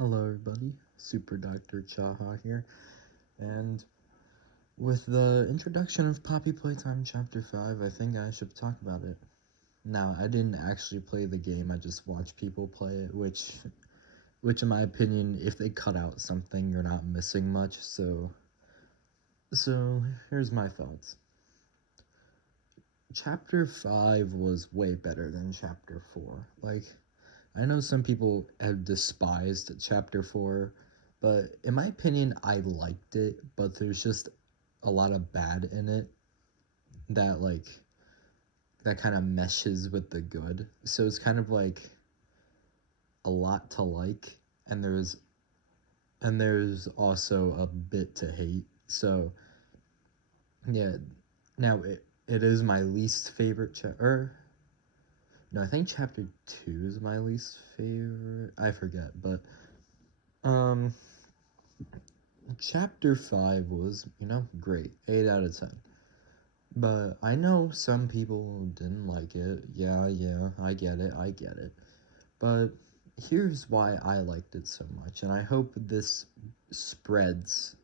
Hello everybody, Super Dr. Chaha here, and with the introduction of Poppy Playtime Chapter 5, I think I should talk about it. Now, I didn't actually play the game, I just watched people play it, which in my opinion, if they cut out something, you're not missing much, so here's my thoughts. Chapter 5 was way better than Chapter 4. I know some people have despised Chapter 4, but in my opinion, I liked it, but there's just a lot of bad in it that, that kind of meshes with the good. So it's kind of like a lot to like, and there's also a bit to hate. So, yeah, now it is my least favorite chapter. No, I think chapter 2 is my least favorite. I forget, but um chapter 5 was, great. 8 out of 10. But I know some people didn't like it. Yeah, I get it. But here's why I liked it so much, and I hope this spreads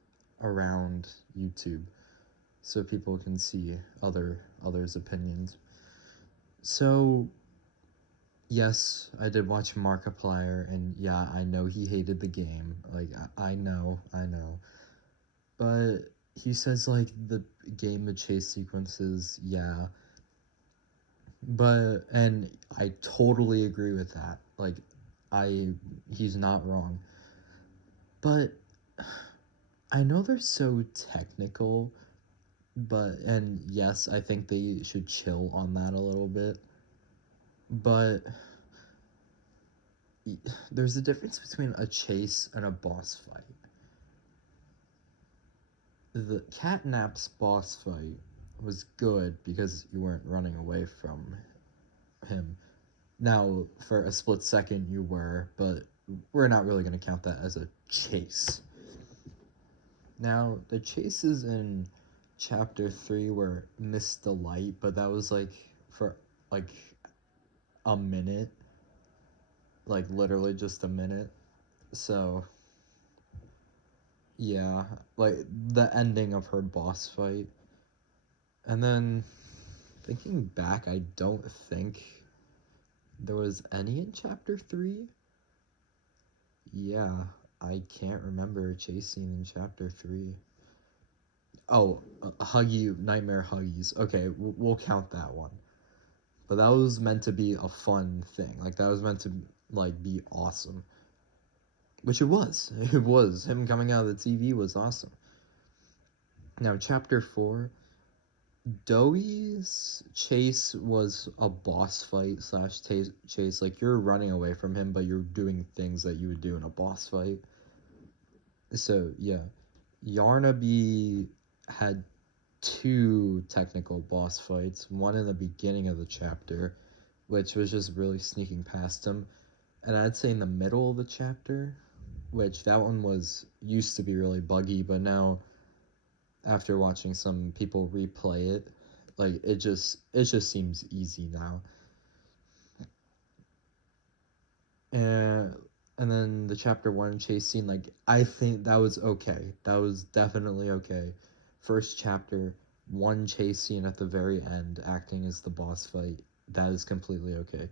around YouTube so people can see others' opinions. So, yes, I did watch Markiplier, and yeah, I know he hated the game. I know. But he says, the game of chase sequences, yeah. And I totally agree with that. He's not wrong. But I know they're so technical, and yes, I think they should chill on that a little bit. But there's a difference between a chase and a boss fight. The Catnap's boss fight was good because you weren't running away from him. Now, for a split second, you were, but we're not really going to count that as a chase. Now, the chases in Chapter 3 were Miss the Light, but that was for like a minute. Literally just a minute. So, yeah, the ending of her boss fight. And then, thinking back, I don't think there was any in Chapter 3. Yeah, I can't remember a chase scene in Chapter 3. Oh, Huggy, Nightmare Huggies. Okay, we'll count that one. But that was meant to be a fun thing. That was meant to, be awesome. Which it was. It was. Him coming out of the TV was awesome. Now, Chapter 4, Doughy's chase was a boss fight slash chase. You're running away from him, but you're doing things that you would do in a boss fight. So, yeah. Yarnaby had two technical boss fights. One in the beginning of the chapter, which was just really sneaking past him. And I'd say in the middle of the chapter, which that one used to be really buggy, but now after watching some people replay it, it just seems easy now. And then the chapter 1 chase scene, I think that was okay. That was definitely okay. First chapter, one chase scene at the very end, acting as the boss fight, that is completely okay.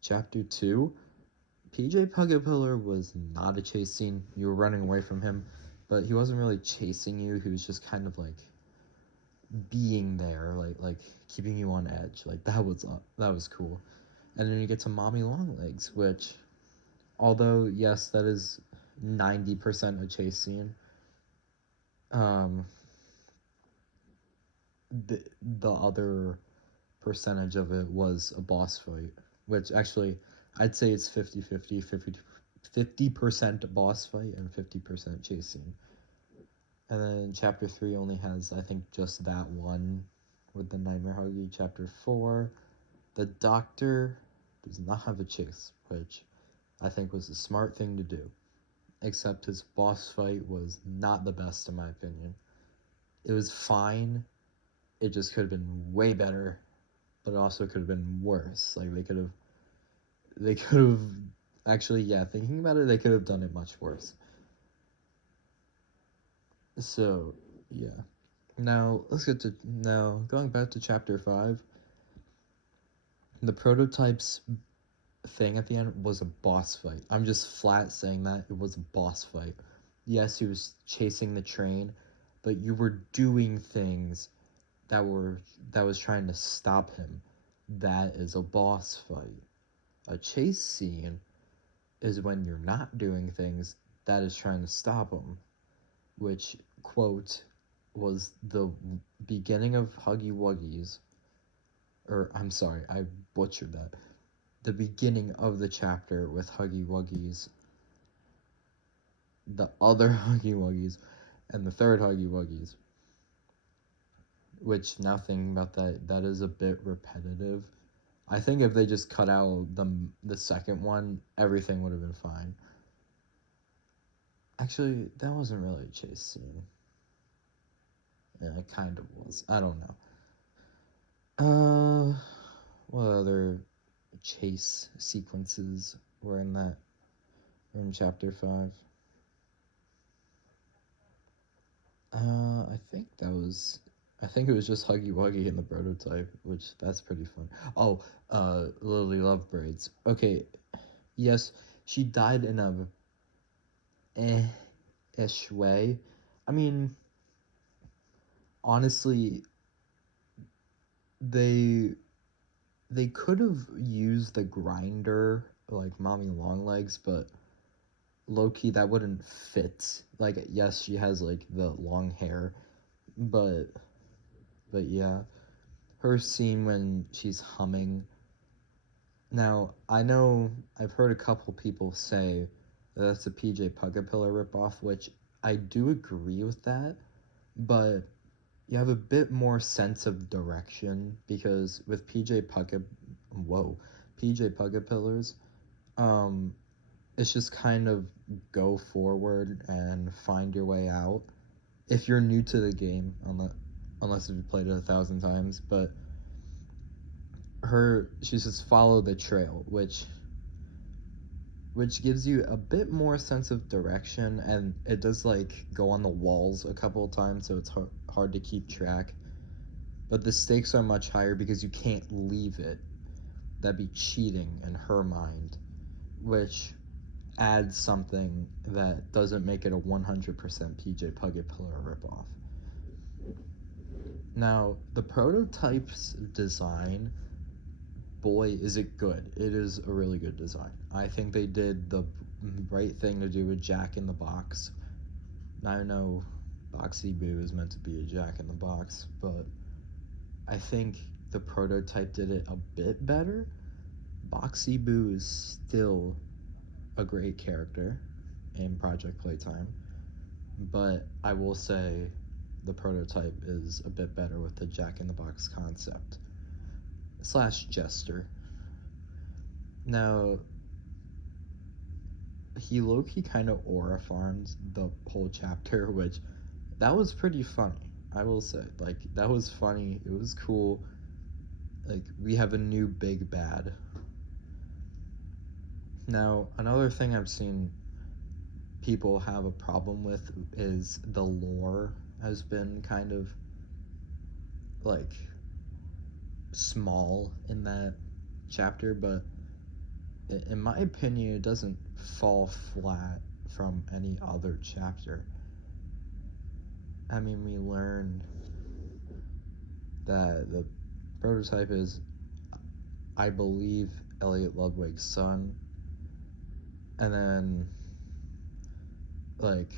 Chapter 2, PJ Pugapillar was not a chase scene. You were running away from him, but he wasn't really chasing you. He was just kind of being there, keeping you on edge. That was cool. And then you get to Mommy Longlegs, which, although yes, that is 90% a chase scene. The other percentage of it was a boss fight, which actually I'd say it's 50% boss fight and 50% chase scene. And then chapter 3 only has, I think, just that one with the Nightmare Huggy. Chapter 4, the Doctor does not have a chase, which I think was a smart thing to do. Except his boss fight was not the best, in my opinion. It was fine. It just could have been way better, but it also could have been worse. They could have Actually, yeah, thinking about it, they could have done it much worse. So, yeah. Now, going back to chapter 5, the prototype's thing at the end was a boss fight. I'm just flat saying that it was a boss fight. Yes, he was chasing the train, but you were doing things that was trying to stop him. That is a boss fight. A chase scene is when you're not doing things that is trying to stop him, which quote was the beginning of Huggy Wuggies, or I'm sorry, I butchered that. The beginning of the chapter with Huggy Wuggies, the other Huggy Wuggies, and the third Huggy Wuggies. Which, now thinking about that, that is a bit repetitive. I think if they just cut out the second one, everything would have been fine. Actually, that wasn't really a chase scene. Yeah, it kind of was. I don't know. What other chase sequences were in that in chapter 5? I think that was. I think it was just Huggy Wuggy in the prototype, which that's pretty fun. Oh, Lily Love Braids. Okay, yes, she died in a ish way. I mean, honestly, they they could have used the grinder like Mommy Longlegs, but low key that wouldn't fit. Like, yes, she has like the long hair, but yeah, her scene when she's humming. Now I know I've heard a couple people say that's a PJ Pugapillar ripoff, which I do agree with that, but you have a bit more sense of direction because with PJ Pugapillars, um, it's just kind of go forward and find your way out. If you're new to the game, unless you've played it 1,000 times, but she says follow the trail, which gives you a bit more sense of direction, and it does like go on the walls a couple of times, so it's hard to keep track. But the stakes are much higher because you can't leave it. That'd be cheating in her mind, which adds something that doesn't make it a 100% PJ Pugapillar ripoff. Now, the prototype's design, boy, is it good. It is a really good design. I think they did the right thing to do with Jack in the Box. I know Boxy Boo is meant to be a Jack in the Box, but I think the prototype did it a bit better. Boxy Boo is still a great character in Project Playtime, but I will say the prototype is a bit better with the Jack in the Box concept / Jester. Now, he low-key kind of aura farms the whole chapter, which that was pretty funny. I will say, like, that was funny. It was cool. Like, we have a new big bad. Now, another thing I've seen people have a problem with is the lore has been kind of like small in that chapter, but in my opinion, it doesn't fall flat from any other chapter. I mean, we learned that the prototype is, I believe, Elliot Ludwig's son, and then like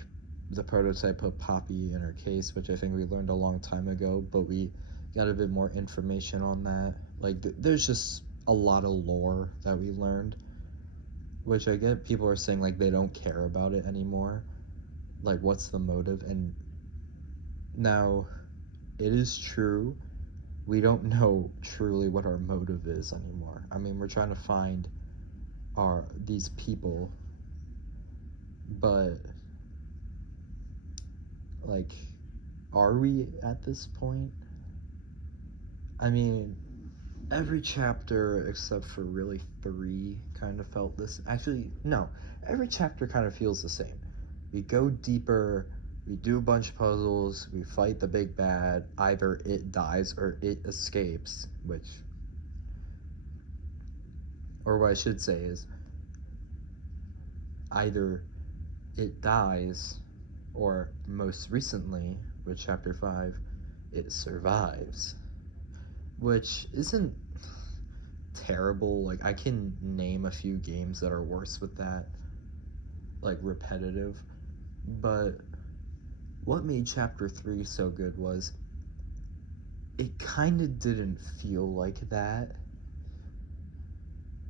the prototype put Poppy in her case, which I think we learned a long time ago, but we got a bit more information on that. Like, there's just a lot of lore that we learned, which I get people are saying like they don't care about it anymore. Like, what's the motive? And now, it is true. We don't know truly what our motive is anymore. I mean, we're trying to find these people, but like, are we at this point? I mean, every chapter except for really 3 kind of felt this. Actually, no. Every chapter kind of feels the same. We go deeper, we do a bunch of puzzles, we fight the big bad, either it dies or it escapes, or what I should say is either it dies or most recently with chapter 5 it survives, which isn't terrible. Like, I can name a few games that are worse with that, like repetitive, but what made chapter 3 so good was it kind of didn't feel like that.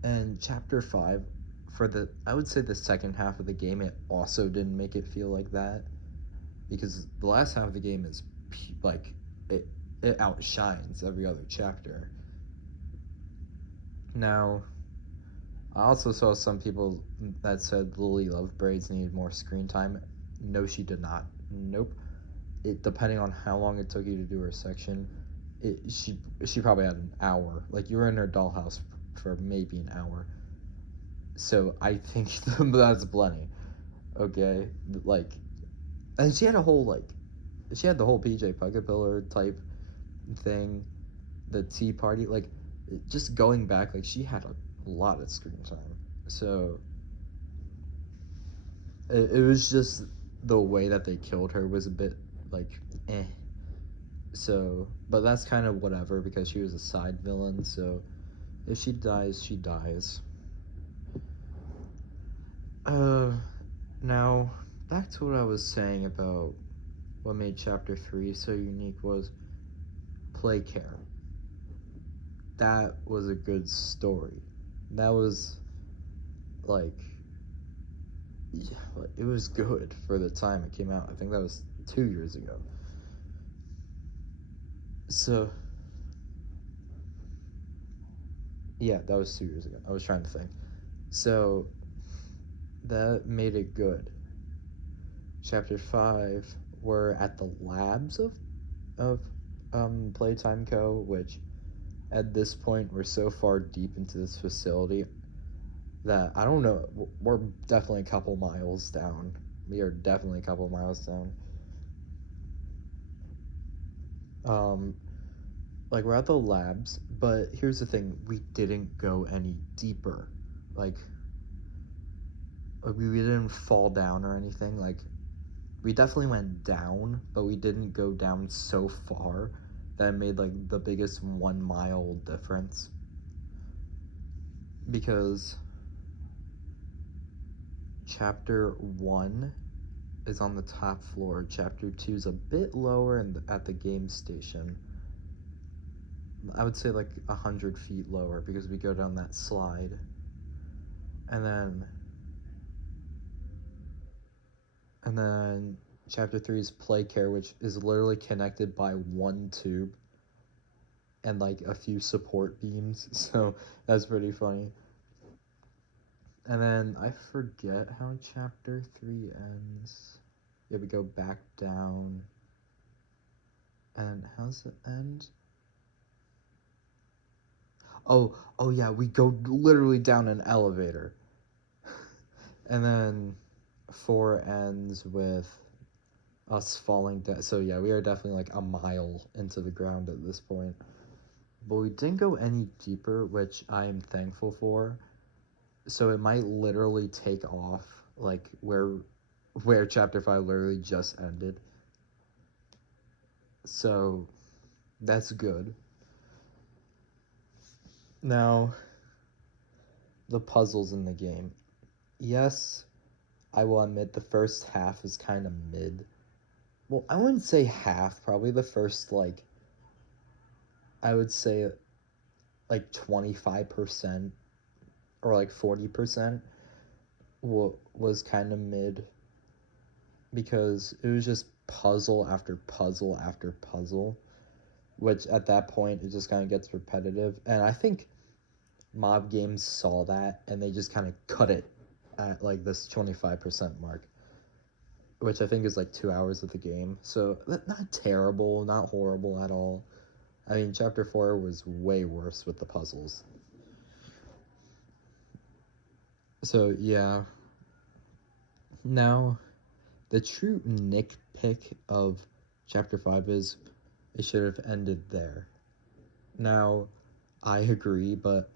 And chapter 5, for the, I would say the second half of the game, it also didn't make it feel like that, because the last half of the game is like it it outshines every other chapter. Now, I also saw some people that said Lily Lovebraids needed more screen time. No, she did not. Nope. It, depending on how long it took you to do her section, she probably had an hour. Like, you were in her dollhouse for maybe an hour. So I think that's plenty. Okay, like, and she had a whole like, she had the whole PJ Pillar type thing, the tea party. Like, just going back, like, she had a lot of screen time. So it was just the way that they killed her was a bit like eh. So, but that's kind of whatever because she was a side villain. So if she dies, she dies. Uh, Now back to what I was saying about what made chapter 3 so unique was play care. That was a good story. That was like, yeah, it was good for the time it came out. I think that was 2 years ago. So yeah, that was 2 years ago. I was trying to think. So that made it good. Chapter 5, we're at the labs of Playtime Co., which at this point we're so far deep into this facility that I don't know. We're definitely a couple miles down. We are definitely a couple miles down. Um, like, we're at the labs, but here's the thing: we didn't go any deeper. Like, we didn't fall down or anything. Like, we definitely went down, but we didn't go down so far that it made like the biggest 1 mile difference. Because chapter 1 is on the top floor, chapter 2 is a bit lower at the game station. I would say like 100 feet lower because we go down that slide. And then chapter 3 is play care, which is literally connected by one tube and like a few support beams. So that's pretty funny. And then I forget how chapter 3 ends. Yeah, we go back down. And how does it end? Oh yeah, we go literally down an elevator. And then 4 ends with us falling down. So yeah, we are definitely like a mile into the ground at this point. But we didn't go any deeper, which I am thankful for. So it might literally take off like where chapter 5 literally just ended. So that's good. Now, the puzzles in the game. Yes, I will admit the first half is kind of mid. Well, I wouldn't say half, probably the first, like, I would say like 25% or like 40% was kind of mid because it was just puzzle after puzzle after puzzle, which at that point it just kind of gets repetitive. And I think Mob Games saw that and they just kind of cut it at like this 25% mark, which I think is like 2 hours of the game. So not terrible, not horrible at all. I mean, chapter 4 was way worse with the puzzles. So, yeah. Now, the true nitpick of chapter 5 is it should have ended there. Now, I agree, but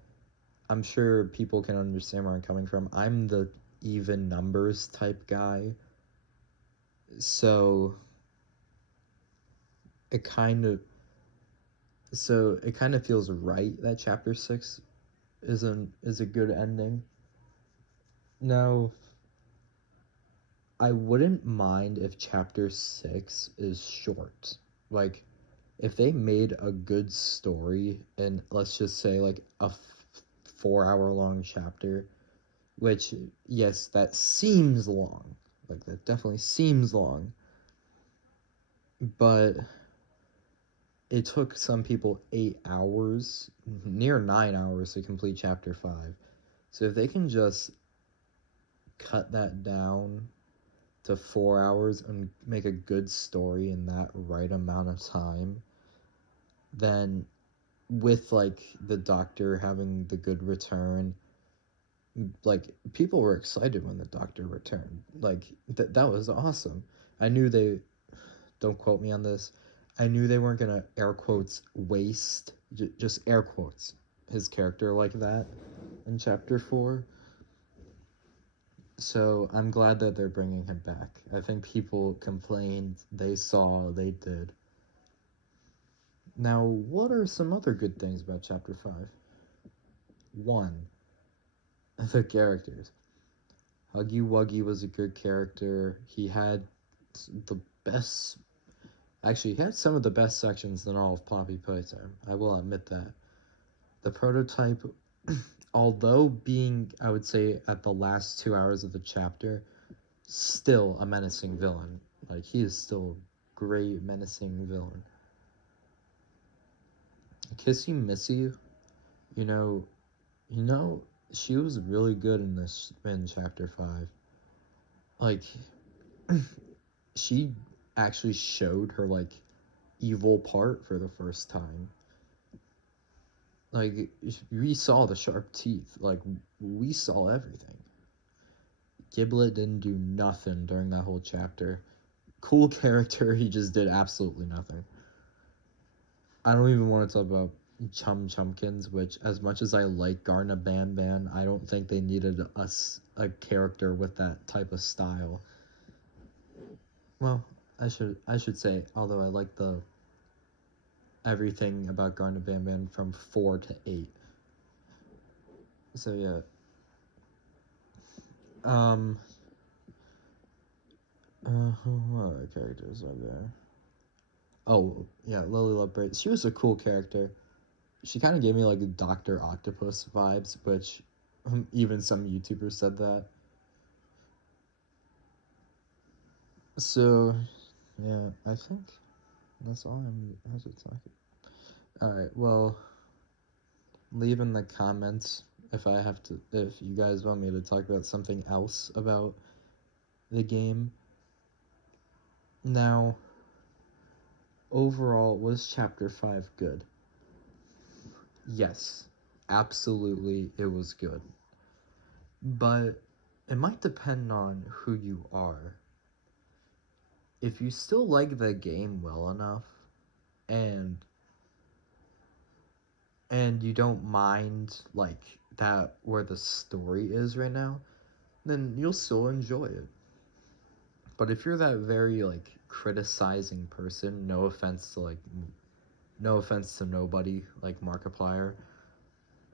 I'm sure people can understand where I'm coming from. I'm the even numbers type guy. So it kind of feels right that chapter 6 is a good ending. Now, I wouldn't mind if chapter 6 is short. Like, if they made a good story and let's just say like a 4 hour long chapter, which, yes, that seems long. Like, that definitely seems long. But it took some people 8 hours, near 9 hours, to complete chapter 5. So if they can just cut that down to 4 hours and make a good story in that right amount of time, then with like the doctor having the good return, like people were excited when the doctor returned. Like that was awesome. I knew they, don't quote me on this, I knew they weren't gonna air quotes waste, just air quotes, his character like that in chapter 4. So I'm glad that they're bringing him back. I think people complained, they saw, they did. Now, what are some other good things about chapter 5? One, the characters. Huggy Wuggy was a good character. He had the best, actually, he had some of the best sections in all of Poppy Playtime. I will admit that. The prototype, although being, I would say, at the last 2 hours of the chapter, still a menacing villain. Like, he is still a great menacing villain. Kissy Missy, you know, she was really good in chapter 5. Like, she actually showed her like evil part for the first time. Like, we saw the sharp teeth. Like, we saw everything. Giblet didn't do nothing during that whole chapter. Cool character, he just did absolutely nothing. I don't even want to talk about Chum Chumpkins, which, as much as I like Garna Ban Ban, I don't think they needed a character with that type of style. Well, I should say, although I like the everything about Garna Ban Ban from 4 to 8. So yeah. What other characters are there? Oh yeah, Lily Love Braid. She was a cool character. She kind of gave me like Dr. Octopus vibes, which even some YouTubers said that. So yeah, I think that's all I'm has to talk. Alright, well, leave in the comments if you guys want me to talk about something else about the game. Now, overall, was chapter 5 good? Yes, absolutely it was good. But it might depend on who you are. If you still like the game well enough and you don't mind like that where the story is right now, then you'll still enjoy it. But if you're that very like criticizing person, no offense to nobody like Markiplier.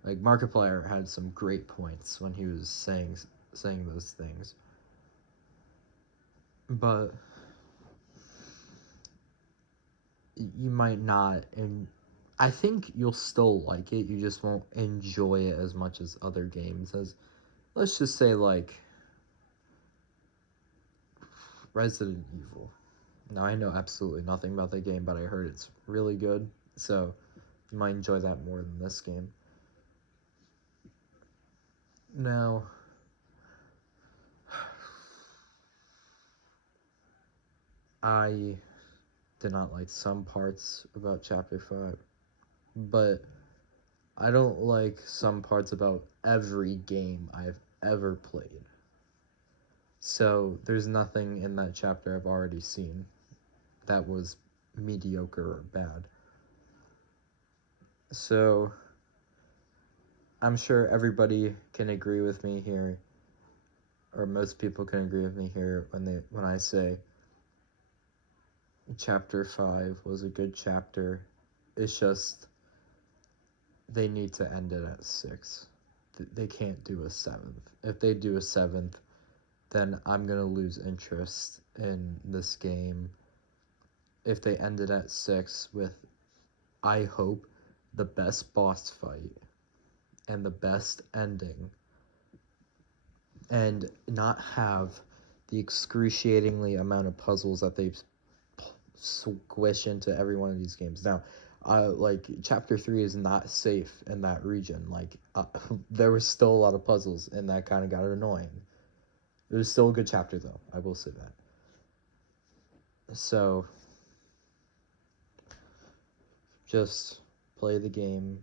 Like Markiplier had some great points when he was saying those things. But you might not, and I think you'll still like it. You just won't enjoy it as much as other games, as let's just say like Resident Evil. Now, I know absolutely nothing about the game, but I heard it's really good, so you might enjoy that more than this game. Now, I did not like some parts about Chapter 5. but I don't like some parts about every game I've ever played. So there's nothing in that chapter I've already seen that was mediocre or bad. So I'm sure everybody can agree with me here, or most people can agree with me here when I say chapter 5 was a good chapter. It's just they need to end it at 6. They can't do a 7th. If they do a 7th, then I'm going to lose interest in this game. If they end it at 6 with, I hope, the best boss fight and the best ending, and not have the excruciatingly amount of puzzles that they squish into every one of these games. Now, like chapter 3 is not safe in that region. Like there was still a lot of puzzles, and that kind of got annoying. It was still a good chapter, though. I will say that. So, just play the game.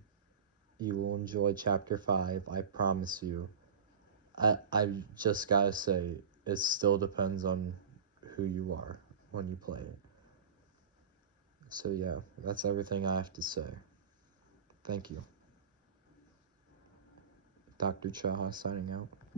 You will enjoy chapter 5. I promise you. I just gotta say, it still depends on who you are when you play it. So yeah, that's everything I have to say. Thank you. Dr. Chaha signing out.